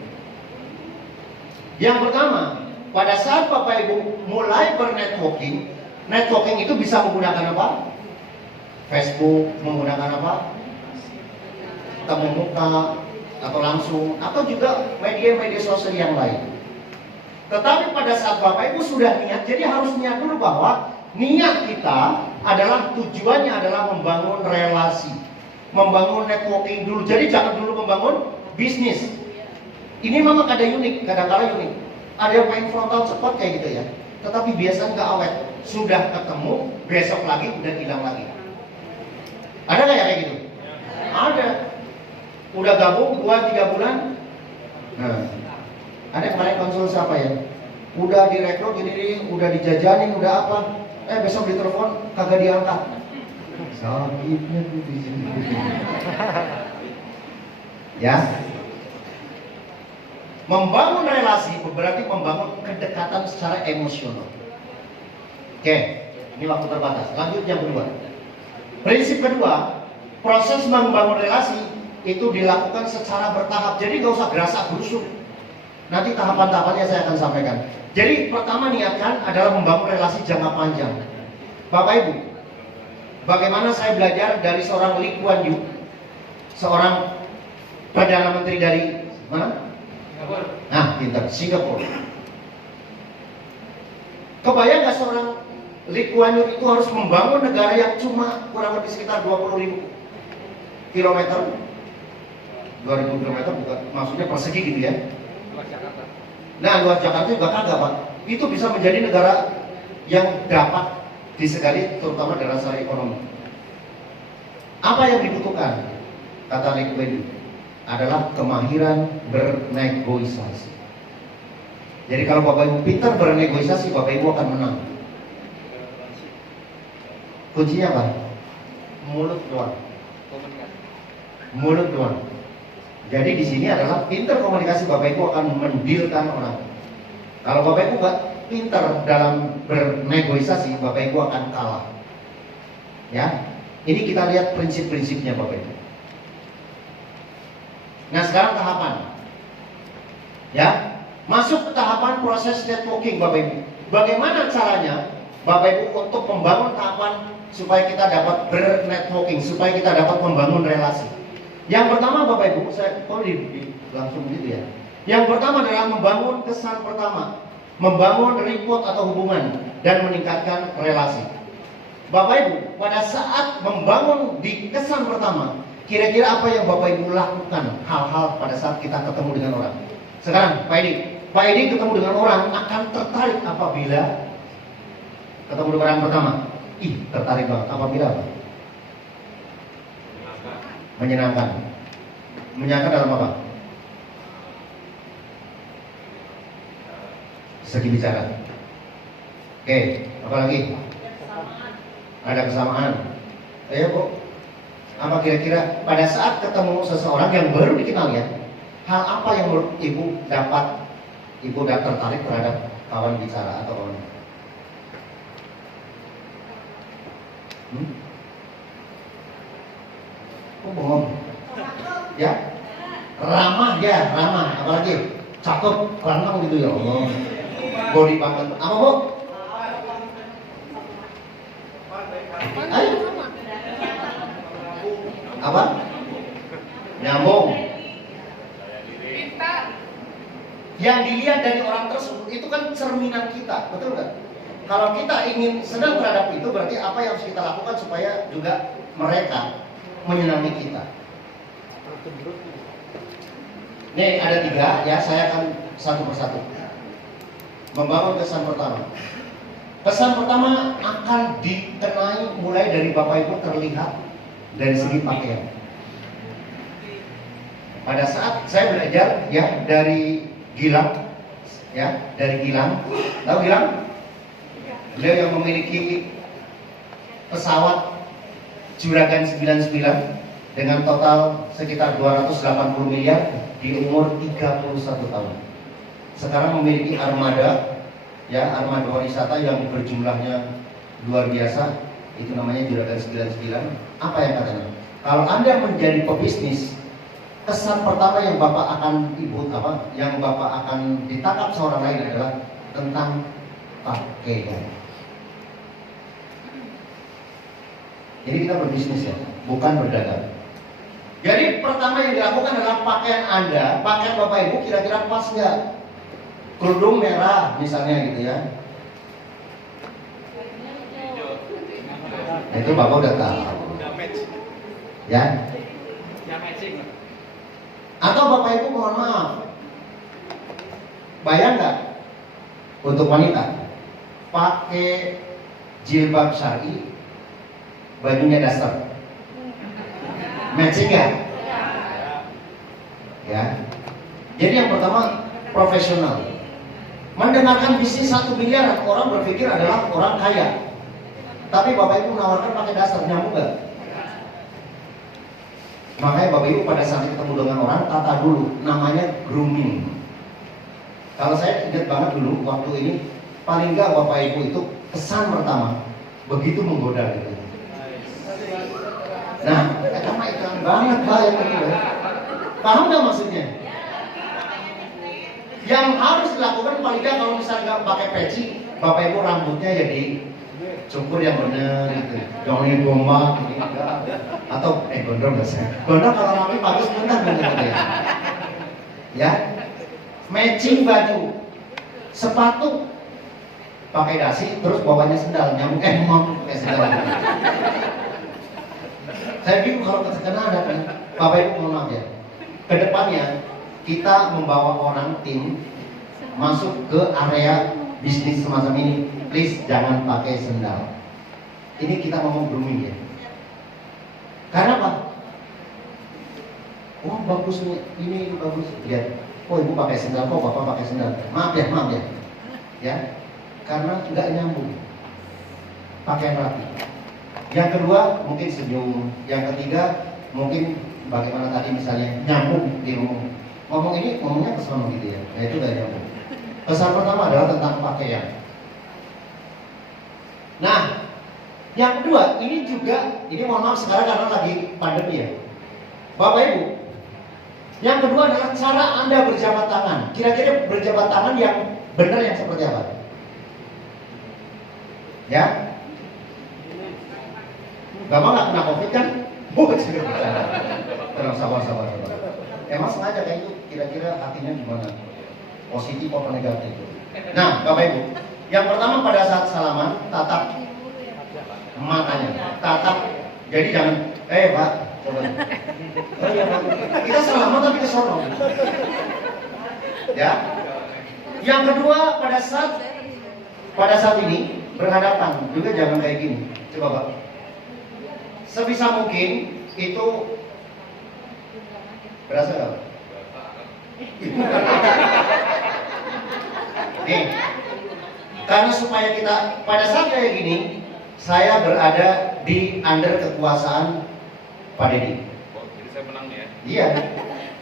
Yang pertama, pada saat Bapak Ibu mulai bernetworking, networking itu bisa menggunakan apa? Facebook, menggunakan apa? Temu muka atau langsung, atau juga media-media sosial yang lain. Tetapi pada saat Bapak Ibu sudah niat, jadi harus niat dulu bahwa niat kita adalah tujuannya adalah membangun relasi, membangun networking dulu. Jadi jangan dulu membangun bisnis. Ini memang ada unik, kadang-kadang unik. Ada yang main frontal cepat kayak gitu ya. Tetapi biasanya nggak awet. Sudah ketemu, besok lagi udah hilang lagi. Ada nggak ya kayak gitu? Ada. Udah gabung 2-3 bulan. Nah, ada kemarin konsul siapa ya? Udah direkrut ini, udah dijajanin, udah apa? Besok ditelepon kagak diangkat. Sakitnya tuh di sini. Ya. Membangun relasi berarti membangun kedekatan secara emosional. Oke, ini waktu terbatas. Lanjut yang kedua. Prinsip kedua, proses membangun relasi itu dilakukan secara bertahap. Jadi nggak usah gerasak gerusuk. Nanti tahapan-tahapannya saya akan sampaikan. Jadi pertama niatkan adalah membangun relasi jangka panjang. Bapak Ibu, bagaimana saya belajar dari seorang Lee Kuan Yew, seorang Perdana Menteri dari mana? Nah, pintar, Singapura. Kebayang nggak seorang Lee Kuan Yew itu harus membangun negara yang cuma kurang lebih sekitar 20.000 kilometer, 2000 kilometer, bukan, maksudnya persegi gitu ya. Nah, luas Jakarta juga kagak Pak. Itu bisa menjadi negara yang dapat disegani, terutama dalam secara ekonomi. Apa yang dibutuhkan, kata Lee Kuan Yew, adalah kemahiran bernegosiasi. Jadi kalau Bapak Ibu pintar bernegosiasi, Bapak Ibu akan menang. Kuncinya apa? Mulut doang. Mulut doang. Jadi di sini adalah pintar komunikasi, Bapak Ibu akan mendilkan orang. Kalau Bapak Ibu nggak pintar dalam bernegosiasi, Bapak Ibu akan kalah. Ya, ini kita lihat prinsip-prinsipnya Bapak Ibu. Nah sekarang tahapan, ya, masuk ke tahapan proses networking Bapak Ibu. Bagaimana caranya Bapak Ibu untuk membangun tahapan supaya kita dapat bernetworking, supaya kita dapat membangun relasi. Yang pertama Bapak Ibu, saya langsung gitu ya. Yang pertama adalah membangun kesan pertama, membangun report atau hubungan dan meningkatkan relasi. Bapak Ibu, pada saat membangun di kesan pertama, kira-kira apa yang Bapak Ibu lakukan hal-hal pada saat kita ketemu dengan orang? Sekarang Pak Edi ketemu dengan orang akan tertarik apabila ketemu dengan orang pertama. Ih, tertarik banget. Apabila apa? Menyenangkan. Menyenangkan dalam apa? Segi bicara. Oke, apa lagi? Ada kesamaan. Ayo Bu. Apa kira-kira pada saat ketemu seseorang yang baru dikenal ya, hal apa yang menurut Ibu dapat tertarik terhadap kawan bicara atau kawan? Oh bohong. Ya, ramah ya, ramah. Apalagi cakep, ramah gitu ya Allah. Body banget. Apa Bu? Ayo. Apa? Nyambung. Yang dilihat dari orang tersebut itu kan cerminan kita, betul nggak? Kalau kita ingin senang terhadap itu, berarti apa yang harus kita lakukan supaya juga mereka menyenangi kita? Nih ada 3 ya, saya akan satu persatu. Membangun kesan pertama. Kesan pertama akan dikenai mulai dari Bapak Ibu terlihat dari segi pakaian. Pada saat saya belajar ya dari Gilang, ya dari Gilang, tahu Gilang? Beliau yang memiliki pesawat Juragan 99 dengan total sekitar 280 miliar di umur 31 tahun. Sekarang memiliki armada, ya armada wisata yang berjumlahnya luar biasa. Itu namanya Juragan 99. Apa yang katanya? Kalau Anda menjadi pebisnis, kesan pertama yang Bapak akan yang Bapak akan ditangkap seorang lain adalah tentang pakaian. Jadi kita berbisnis ya, bukan berdagang. Jadi pertama yang dilakukan adalah pakaian Anda, pakaian Bapak Ibu kira-kira pas nggak? Kerudung merah misalnya gitu ya. Itu Bapak udah tahu. Ya. Atau Bapak Ibu mohon maaf, bayang nggak untuk wanita pakai jilbab syar'i, bajunya dasar, matching ya? Ya. Jadi yang pertama profesional. Mendengarkan bisnis 1 miliar, orang berpikir adalah orang kaya. Tapi Bapak Ibu menawarkan pakai dasar, nyambung nggak? Makanya Bapak Ibu pada saat ketemu dengan orang, tata dulu, namanya grooming. Kalau saya ingat banget dulu waktu ini, paling nggak Bapak Ibu itu kesan pertama begitu menggoda gitu. Nah, karena ikan banget Pak yang kedua. Paham nggak maksudnya? Yang harus dilakukan paling nggak kalau misalnya nggak pakai peci, Bapak Ibu rambutnya jadi cukur yang benar gitu. Jangan yang gombal gitu. Atau gondrong nggak sih? Gondrong kalau rapi bagus benar gitu ya. Ya, matching baju, sepatu pakai dasi, terus bawahnya sendal, nyamuk mau pakai sendal. Saya bingung kalau terkena ada kan, Bapak Ibu mohon maaf ya. Kedepannya kita membawa orang tim masuk ke area bisnis semacam ini, please jangan pakai sendal. Ini kita ngomong grooming ya. Karena apa? Oh bagus nih, ini bagus. Lihat, oh ibu pakai sendal, kok bapak pakai sendal. Maaf ya, ya. Karena nggak nyambung. Pakaian rapi. Yang kedua mungkin senyum. Yang ketiga mungkin bagaimana tadi misalnya nyambung di rumah. Ngomongnya kesono gitu ya. Nah itu nggak nyambung. Pesan pertama adalah tentang pakaian. Nah, yang kedua ini juga, ini mohon maaf sekarang karena lagi pandemi ya. Bapak Ibu, yang kedua adalah cara Anda berjabat tangan. Kira-kira berjabat tangan yang benar yang seperti apa? Ya? Gampang nggak kena COVID kan? Tenang, sabar. Emang sengaja kayak itu, kira-kira artinya gimana? Positif atau negatif? Nah, Bapak Ibu, yang pertama pada saat salaman, tatap matanya, tatap. Jadi jangan, Pak, coba. Oh iya Pak, kita salaman tapi ke sono. Ya. Yang kedua pada saat ini berhadapan juga jangan kayak gini. Coba Pak. Sebisa mungkin itu berasa nggak? Nih, karena supaya kita pada saat kayak gini, saya berada di under kekuasaan Pak Deddy. Oh, jadi saya menang nih ya? Iya.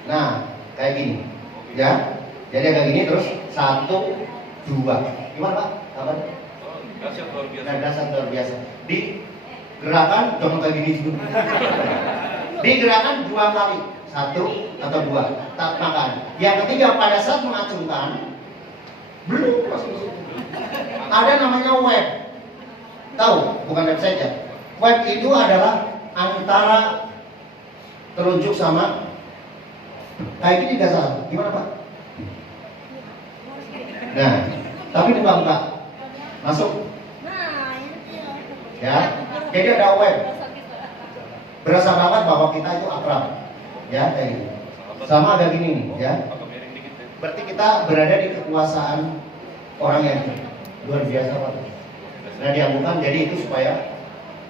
Nah, kayak gini, ya. Jadi agak gini terus 1, 2. Gimana Pak? Apa? Oh, dahsyat luar biasa. Nah, dasar luar biasa. Di gerakan jangan kayak gini juga. Di gerakan 2 kali, 1 atau 2. Tak makan. Yang ketiga pada saat mengacungkan, belum masuk. Ada namanya web. Tahu? Bukan website ya. Web itu adalah antara telunjuk sama kayak gini nggak salah. Gimana Pak? Nah, tapi buka. Masuk. Ya. Jadi ada web. Berasa banget bahwa kita itu akrab. Ya, kayak gitu. Sama ada gini nih, ya. Berarti kita berada di kekuasaan orang yang luar biasa Pak. Nah diamukan jadi itu supaya.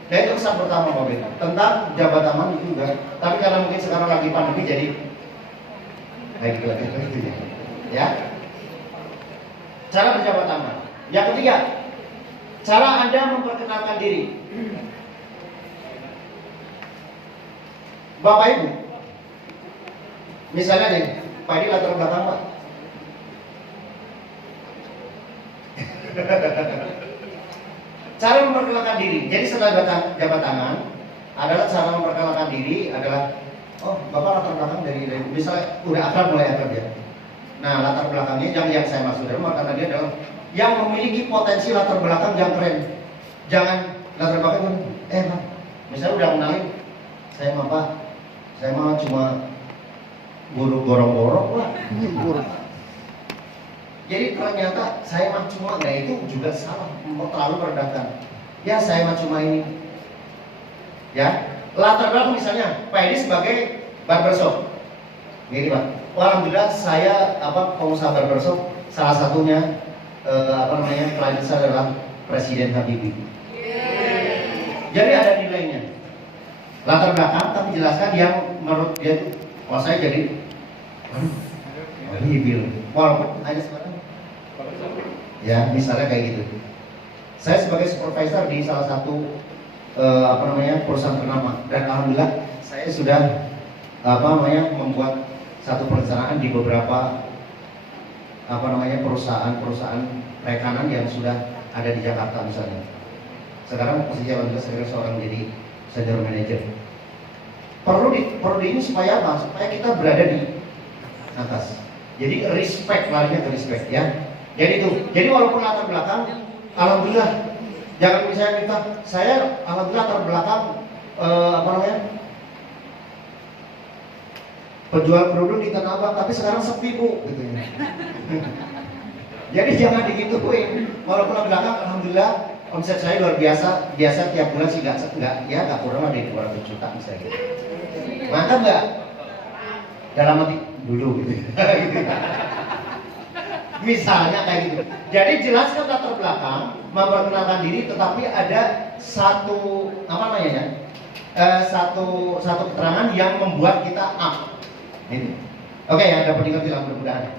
Nah itu kesan pertama Pak. Tentang jabat tangan itu juga. Tapi karena mungkin sekarang lagi pandemi jadi kayak gitu lagi ya. Cara berjabat tangan. Yang ketiga, cara Anda memperkenalkan diri. Bapak Ibu, misalnya nih, Pak ini latar belakang Pak. Cara memperkenalkan diri. Jadi setelah jabat tangan adalah cara memperkenalkan diri adalah oh Bapak latar belakang dari misalnya udah akrab mulai akrab ya. Nah latar belakangnya yang saya maksud adalah karena dia adalah yang memiliki potensi latar belakang yang keren. Jangan latar belakang Pak, misalnya udah kenalin saya mah Pak, saya mah cuma guru gorong-gorong lah. Jadi ternyata saya mah cuma, nah itu juga salah, terlalu merendahkan. Ya saya mah cuma ini. Ya, latar belakang misalnya Pak Edi sebagai barbershop. Ini Pak. Alhamdulillah saya pengusaha barbershop, salah satunya klien saya adalah Presiden Habibie. Jadi ada nilainya. Latar belakang tapi jelaskan yang menurut dia itu, saya jadi Habibie. Walaupun hanya sekarang ya misalnya kayak gitu. Saya sebagai supervisor di salah satu perusahaan ternama dan alhamdulillah saya sudah membuat satu perencanaan di beberapa perusahaan rekanan yang sudah ada di Jakarta misalnya. Sekarang posisi alhamdulillah saya seorang jadi senior manager. Perlu ini supaya apa? Supaya kita berada di atas. Jadi respect, larinya ke respect ya. Jadi walaupun latar belakang, alhamdulillah, jangan misalnya kita, saya alhamdulillah latar belakang penjual kerudung di Tanah Abang, tapi sekarang sepi bu, gitu ya. Jadi jangan digituin. Walaupun latar belakang, alhamdulillah omset saya luar biasa. Biasa tiap bulan sih nggak kurang dari 200 juta misalnya. Mantap nggak? Dalam hati dulu gitu. Misalnya kayak gitu. Jadi jelaskan latar belakang, memperkenalkan diri, tetapi ada satu satu keterangan yang membuat kita up. Ini. Oke ya, dapat dimengerti lah mudah-mudahan.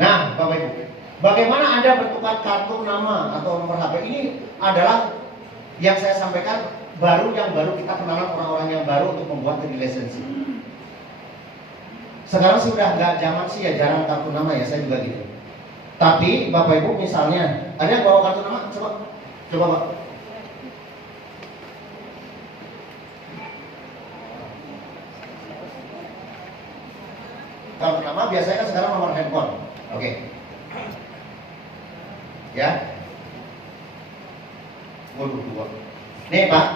Nah, Bapak Ibu, bagaimana Anda bertukar kartu nama atau nomor HP? Ini adalah yang saya sampaikan yang baru kita kenalan orang-orang yang baru untuk membuat relationship. Sekarang sudah nggak zaman sih ya, jarang kartu nama ya, saya juga gitu. Tapi Bapak Ibu misalnya ada yang bawa kartu nama, coba Pak. Kartu nama biasanya kan sekarang nomor handphone, oke. Ya, waduh dua. Nih Pak.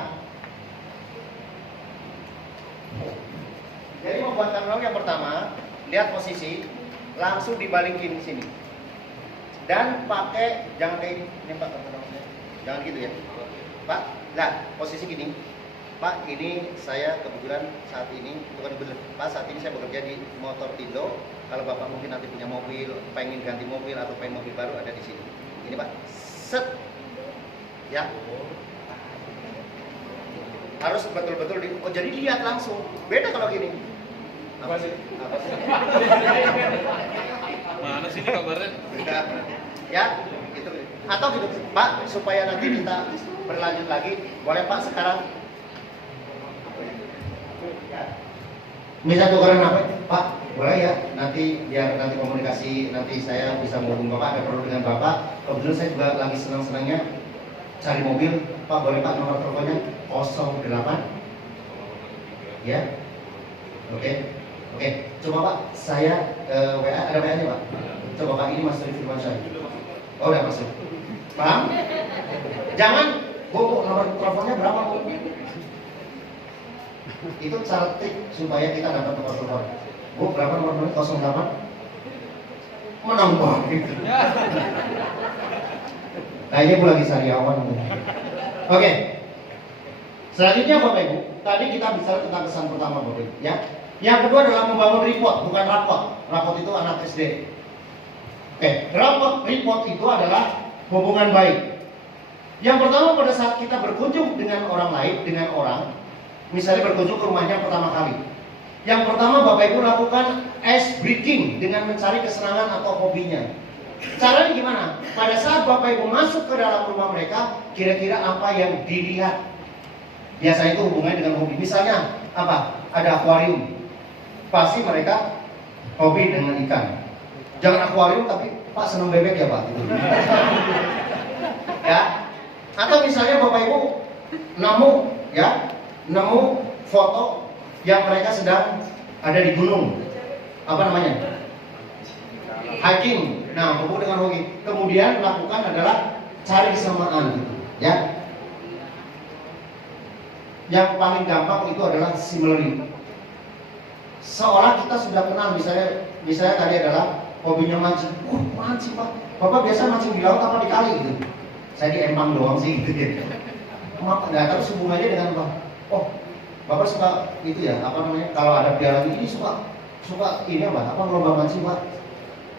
Jadi membuat kartu yang pertama, lihat posisi, langsung dibalikin sini. Dan pakai, jangan kayak ini Pak, jangan gitu ya Pak. Nah, posisi gini Pak, ini saya kebetulan saat ini, bukan kebetulan Pak, saat ini saya bekerja di Motor Tindo. Kalau Bapak mungkin nanti punya mobil, pengen ganti mobil atau pengen mobil baru, ada di sini. Ini Pak, set ya, harus betul-betul jadi lihat langsung. Beda kalau gini. Apa sih? Mana sih ini kabarnya? Ya, gitu. Atau gitu, Pak, supaya nanti kita berlanjut lagi, boleh Pak sekarang? Ya. Bisa tukeran apa? Pak, boleh ya? Biar nanti komunikasi, nanti saya bisa menghubungi Bapak, ada perlu dengan Bapak. Kebetulan saya juga lagi senang-senangnya cari mobil. Pak, boleh Pak nomor teleponnya 08 ya. Oke. Coba Pak, saya WA, ada WA-nya Pak. Coba Pak, ini Mas Rifki Firmansyah. Oh, udah masuk. Paham? Jangan, Bu, nomor teleponnya berapa Bu? Itu cara trik supaya kita dapat nomor telepon. Bu, berapa nomor teleponnya? 08? Menang banget. Nah, ini Bu lagi sariawan. Oke. Selanjutnya Bapak Ibu, tadi kita bicara tentang kesan pertama Bapak Ibu, ya. Yang kedua adalah membangun report, bukan raport. Raport itu anak SD. Oke, report itu adalah hubungan baik. Yang pertama, pada saat kita berkunjung dengan orang lain, misalnya berkunjung ke rumahnya pertama kali. Yang pertama Bapak Ibu lakukan ice breaking dengan mencari kesenangan atau hobinya. Caranya gimana? Pada saat Bapak Ibu masuk ke dalam rumah mereka, kira-kira apa yang dilihat? Biasanya itu hubungannya dengan hobi. Misalnya apa? Ada akuarium. Pasti mereka hobi dengan ikan. Jangan akuarium tapi Pak senang bebek ya Pak. Gitu. Ya. Atau misalnya Bapak Ibu nemu foto yang mereka sedang ada di gunung. Apa namanya? Hiking. Nah, hubung dengan hobi. Kemudian lakukan adalah cari kesamaan gitu, ya. Yang paling gampang itu adalah similarity. Seolah kita sudah kenal, misalnya tadi adalah hobinya mancing. Mancing Pak. Bapak biasa mancing di laut apa di kali gitu? Saya di empang doang sih gitu ya. Nggak tahu hubungannya dengan Pak. Oh, Bapak suka itu ya, apa namanya? Kalau ada piala ini suka ini apa lomba mancing Pak?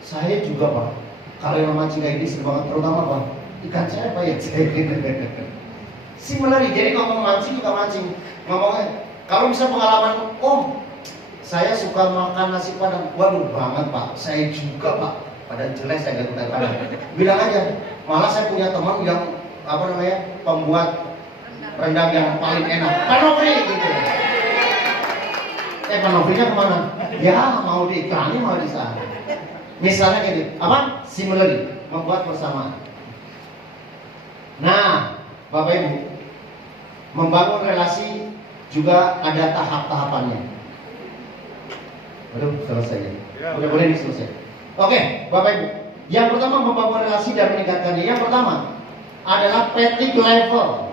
Saya juga Pak. Kalau yang mancing kayak gini sering banget, terutama Pak. Ikan saya Pak ya. Similarly, jadi ngomong mancing juga mancing. Ngomongnya, kalau bisa pengalaman, saya suka makan nasi padang. Waduh banget Pak, saya juga Pak. Padahal jelek saya gak suka padang. Bilang aja, malah saya punya teman yang pembuat rendang yang paling enak. Panopri gitu. Pak Novinya kemana? Ya mau diiklani mau di sana. Misalnya gitu, apa? Similarly, membuat persamaan. Nah, Bapak Ibu, membangun relasi juga ada tahap-tahapannya. Aduh, selesai ya. Udah boleh selesai. Oke, Bapak Ibu. Yang pertama membangun relasi dan meningkatkannya. Yang pertama adalah petik level.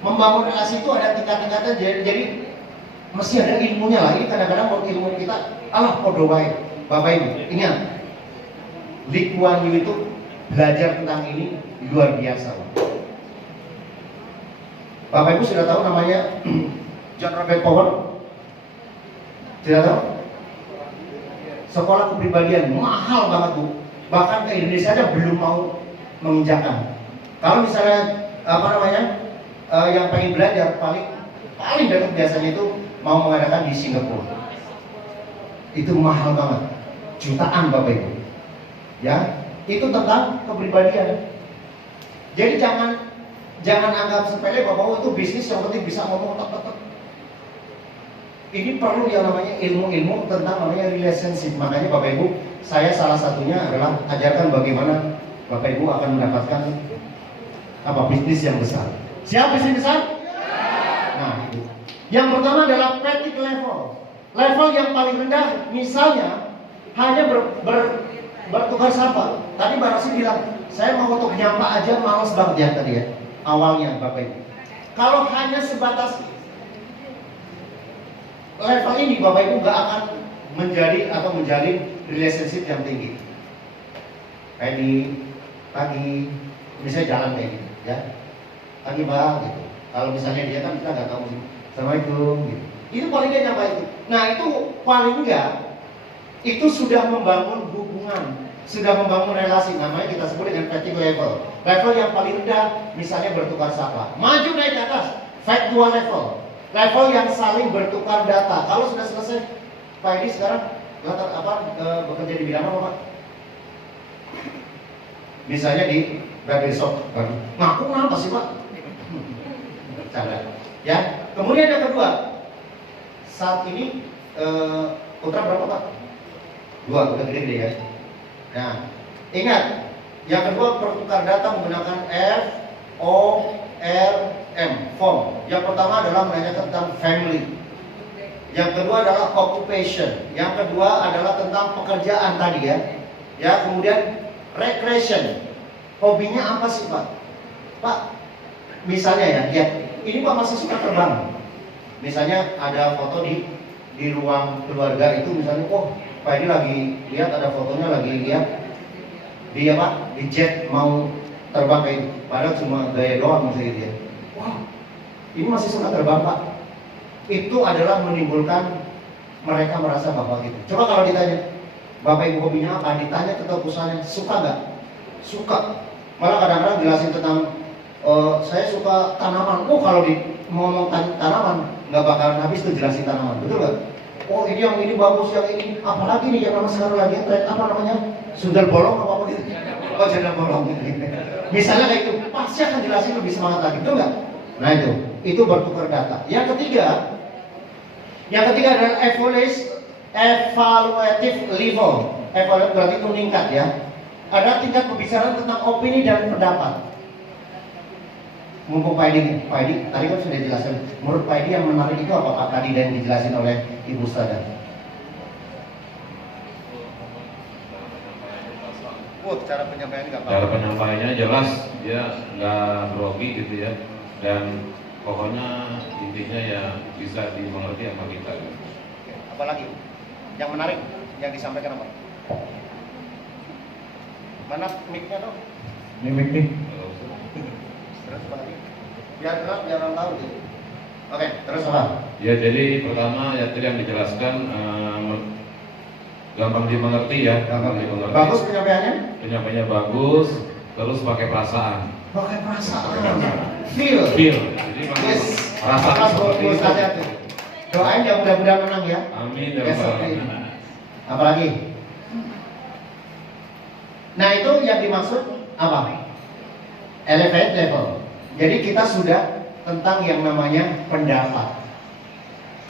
Membangun relasi itu ada tingkat-tingkatnya. Jadi mesti ada ilmunya lah. Ini kadang-kadang mau ilmu kita alah podo baik. Bapak Ibu, ingat, Lee Kuan Yew itu belajar tentang ini luar biasa. Bapak Ibu sudah tahu namanya John Robert Power? Tidak tahu? Sekolah kepribadian mahal banget Bu. Bahkan ke Indonesia aja belum mau menginjakan. Kalau misalnya yang pengen belajar paling dekat biasanya itu mau mengadakan di Singapura. Itu mahal banget, jutaan Bapak Ibu. Ya, itu tentang kepribadian. Jadi jangan anggap sepele bahwa itu bisnis yang penting bisa ngomong tek. Ini perlu yang namanya ilmu-ilmu tentang namanya relationship. Makanya Bapak Ibu, saya salah satunya adalah ajarkan bagaimana Bapak Ibu akan mendapatkan bisnis yang besar. Siap bisnis besar? Nah, itu. Yang pertama adalah petik level. Level yang paling rendah, misalnya hanya bertukar sapa. Tadi Mbak Rosi bilang, saya mau untuk nyapa aja males banget ya tadi ya. Awalnya Bapak Ibu. Kalau hanya sebatas level ini Bapak Ibu nggak akan menjalin relationship yang tinggi. Kayak di pagi, misalnya jalan kayak gitu, ya. Pagi Mbak, gitu. Kalau misalnya dia kan kita nggak tahu, Assalamualaikum, gitu. Itu paling nggak nyapa itu. Nah itu paling nggak, itu sudah membangun hubungan, sudah membangun relasi. Namanya kita sebut dengan petik level. Level yang paling rendah, misalnya bertukar sapa. Maju naik ke atas, fact 2 level. Level yang saling bertukar data. Kalau sudah selesai, Pak Edi sekarang bekerja di bidang apa Pak? Misalnya di barber shop. Ngaku kenapa sih Pak? Bercanda. Ya. Kemudian yang kedua, saat ini putra berapa Pak? 2, udah gede-gede ya. Nah, ingat, yang kedua bertukar data menggunakan FORM, form. Yang pertama adalah menanyakan tentang family. Yang kedua adalah occupation. Yang kedua adalah tentang pekerjaan tadi ya. Ya, kemudian recreation. Hobinya apa sih Pak? Pak, misalnya ya, ini Pak masih suka terbang. Misalnya ada foto di ruang keluarga itu misalnya, Pak ini lagi lihat ada fotonya lagi lihat di jet mau terbang kayak itu. Padahal cuma gaya doang misalnya dia. Wah, ini masih suka terbang Pak. Itu adalah menimbulkan mereka merasa bahwa gitu. Coba kalau ditanya, Bapak Ibu hobinya apa? Ditanya tentang usahanya, suka nggak? Suka. Malah kadang-kadang jelasin tentang saya suka tanaman. Kalau ngomong tanaman nggak bakalan habis tuh jelasin tanaman, betul nggak? Ini yang ini bagus, yang ini apalagi nih yang nama sekarang lagi tren apa namanya? Sundel bolong apa gitu? Janda bolong gitu. Misalnya kayak itu, pasti akan jelasin lebih semangat lagi, betul nggak? Nah itu bertukar data. Yang ketiga adalah evaluative level. Evaluatif berarti itu meningkat ya. Ada tingkat pembicaraan tentang opini dan pendapat. Mumpung Pak Edi, tadi kan sudah dijelaskan. Menurut Pak Edi yang menarik itu apa Pak tadi dan dijelasin oleh Ibu Ustazah? Cara penyampaiannya nggak apa-apa. Cara penyampaiannya jelas, dia nggak grogi gitu ya. Dan pokoknya intinya ya bisa dimengerti sama kita. Apalagi yang menarik yang disampaikan apa? Mana mic-nya dong? Ini mic nih. Terus apa lagi? Biar orang tahu gitu. Oke, terus apa? Ya jadi pertama ya tadi yang dijelaskan gampang dimengerti ya. Gampang dimengerti. Bagus penyampaiannya? Penyampaiannya bagus, terus pakai perasaan. Pakai perasaan. Feel. Jadi Yes. perasaan seperti itu. Doain ya mudah-mudahan menang ya. Amin. Yes, apalagi? Nah itu yang dimaksud apa? Elevate level. Jadi kita sudah tentang yang namanya pendapat.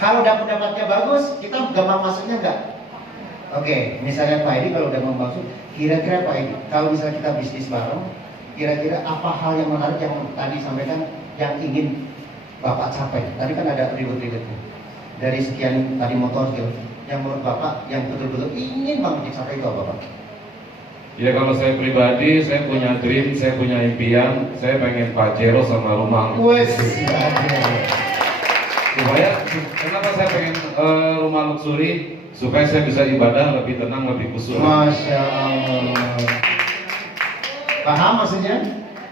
Kalau pendapatnya bagus, kita gampang masuknya enggak? Oke, misalnya Pak Edi kalau udah mau masuk, kira-kira Pak Edi, kalau misalnya kita bisnis bareng, kira-kira apa hal yang menarik yang tadi sampaikan yang ingin Bapak capai? Tadi kan ada ribut-ributnya. Dari sekian tadi motor yang menurut Bapak yang betul-betul ingin banget dicapai itu apa Pak? Ya kalau saya pribadi, saya punya dream, saya punya impian, saya pengen Pajero sama rumah. Wes, Supaya kenapa saya pengen rumah luxury? Supaya saya bisa ibadah lebih tenang, lebih khusyuk. Masya Allah. Paham maksudnya?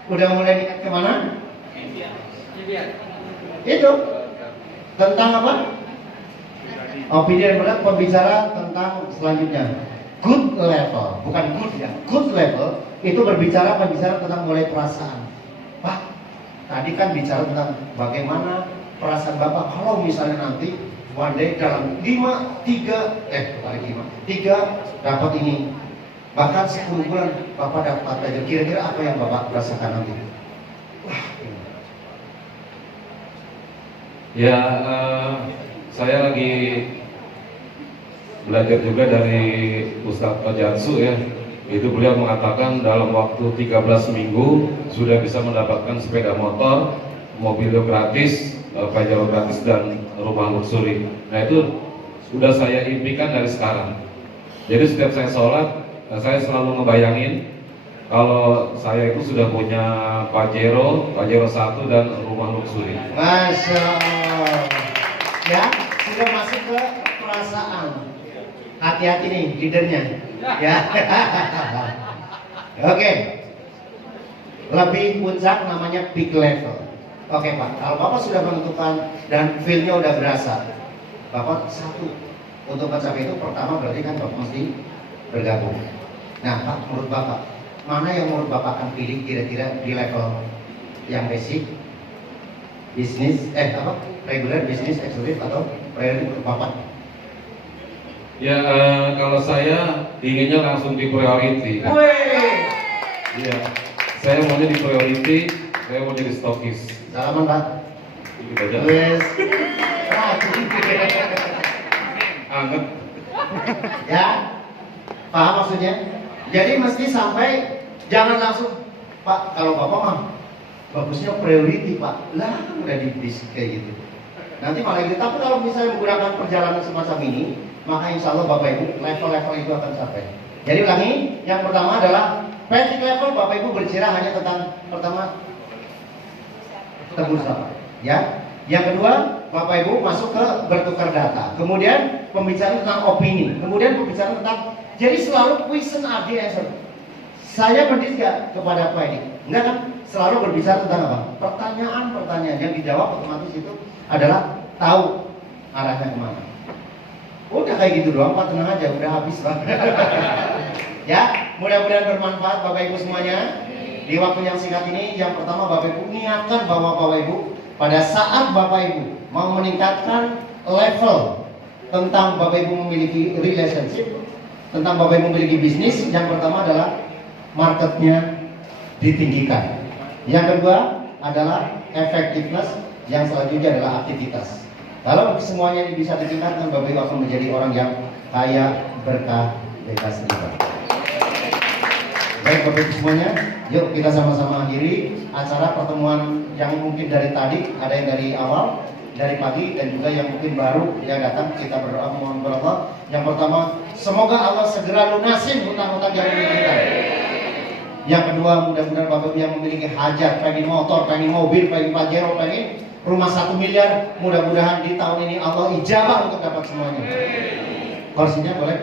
Udah mulai niat kemana? Itu tentang apa? Opini dan pendapat pembicara tentang selanjutnya. Good level, bukan good ya. Good level itu pembicara tentang mulai perasaan. Pak, tadi kan bicara tentang bagaimana perasaan Bapak kalau misalnya nanti one day dalam 3 dapat ini, bahkan 10 bulan Bapak dapat aja. Kira-kira apa yang Bapak rasakan nanti? Wah, Ya, saya lagi belajar juga dari Ustadz Pajansu ya. Itu beliau mengatakan dalam waktu 13 minggu sudah bisa mendapatkan sepeda motor, mobil gratis, Pajero gratis dan rumah luxury. Nah itu sudah saya impikan dari sekarang. Jadi setiap saya sholat, saya selalu ngebayangin kalau saya itu sudah punya Pajero 1 dan rumah luxury. Masya Allah. Ya, sudah masuk ke perasaan. Hati-hati nih leadernya. Ya. Oke. Lebih puncak namanya peak level. Oke Pak, kalau Bapak sudah menentukan dan feel-nya udah berasa, Bapak satu untuk mencapai itu pertama berarti kan Bapak mesti bergabung. Nah Pak, menurut Bapak mana yang menurut Bapak akan pilih kira-kira di level yang basic, bisnis, regular, bisnis, eksekutif atau priority untuk Bapak? Ya kalau saya inginnya langsung di priority. Iya, saya maunya di priority, saya mau jadi stokis. Salaman Pak. Gitu aja. Wes. Anget. Ya, paham maksudnya? Jadi mesti sampai jangan langsung Pak, kalau Bapak mah bagusnya priority Pak. Lah udah di bis kayak gitu. Nanti malah gitu. Tapi kalau misalnya menggunakan perjalanan semacam ini, maka insya Allah Bapak Ibu level-level itu akan sampai. Jadi ulangi, yang pertama adalah basic level. Bapak Ibu berbicara hanya tentang pertama tebus apa? Ya. Yang kedua, Bapak Ibu masuk ke bertukar data. Kemudian pembicaraan tentang opini. Kemudian pembicaraan tentang, jadi selalu question are the answer. Saya berdiri gak kepada Pak Edi? Enggak kan? Selalu berbicara tentang apa? Pertanyaan-pertanyaan yang dijawab otomatis itu adalah tahu arahnya kemana. Udah kayak gitu doang Pak, tenang aja, udah habis Pak. Ya, mudah-mudahan bermanfaat Bapak Ibu semuanya. Di waktu yang singkat ini, yang pertama Bapak Ibu niatkan bahwa Bapak Ibu pada saat Bapak Ibu mau meningkatkan level tentang Bapak Ibu memiliki relationship, tentang Bapak Ibu memiliki bisnis, yang pertama adalah marketnya ditinggikan. Yang kedua adalah effectiveness, yang selanjutnya adalah aktivitas. Kalau semuanya ini bisa ditingkatkan, Bapak Ibu akan menjadi orang yang kaya, berkah, bebas riba. Baik Bapak Ibu semuanya, yuk kita sama-sama akhiri acara pertemuan yang mungkin dari tadi, ada yang dari awal, dari pagi, dan juga yang mungkin baru yang datang. Kita berdoa mohon berdoa. Yang pertama, semoga Allah segera lunasin hutang-hutang yang dimiliki kita. Yang kedua, mudah-mudahan Bapak Ibu yang memiliki hajat, pengen motor, pengen mobil, pengen Pajero, pengen rumah 1 miliar, mudah-mudahan di tahun ini Allah ijabah untuk dapat semuanya. Kursinya boleh